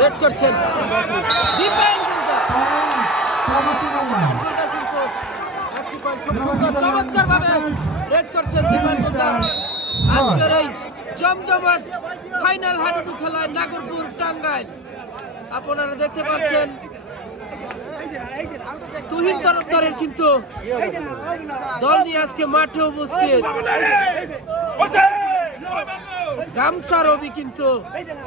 Red করছেন দীপেন চমৎকার ভাবে রেড করছেন দীপেন আজকের এই জমজমাট ফাইনাল হাডুডু খেলায় নাগরপুর টাঙ্গাইল। আপনারা দেখতে পাচ্ছেন তুহিন তরফদারের কিন্তু দল নিয়ে আজকে মাঠে উপস্থিত। গামছা রবি কিন্তু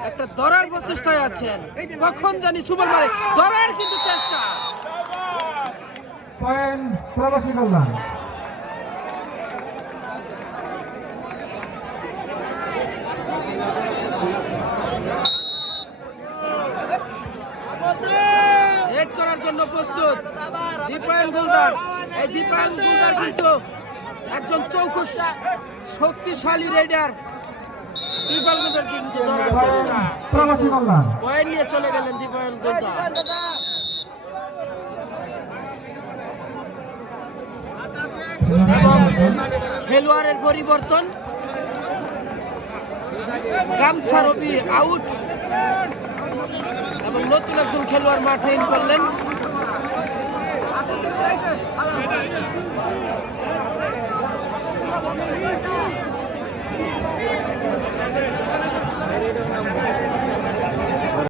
একটা ধরার প্রচেষ্টায় আছেন, কখন জানি সুবল মারে ধরার কিন্তু চেষ্টা। প্রবাসী কল্যাণ রেড করার জন্য প্রস্তুত দীপায়ন গোলদার। এই দীপায়ন গোলদার কিন্তু একজন চৌকুশ শক্তিশালী রেডার। দীপায়ন গোলদার কিন্তু ধরার চেষ্টা, পয়েন্ট নিয়ে চলে গেলেন দীপায়ন গোলদার। এবং খেলোয়াড়ের পরিবর্তন, গামছা রবি আউট এবং নতুন একজন খেলোয়াড় মাঠে ইন করলেন।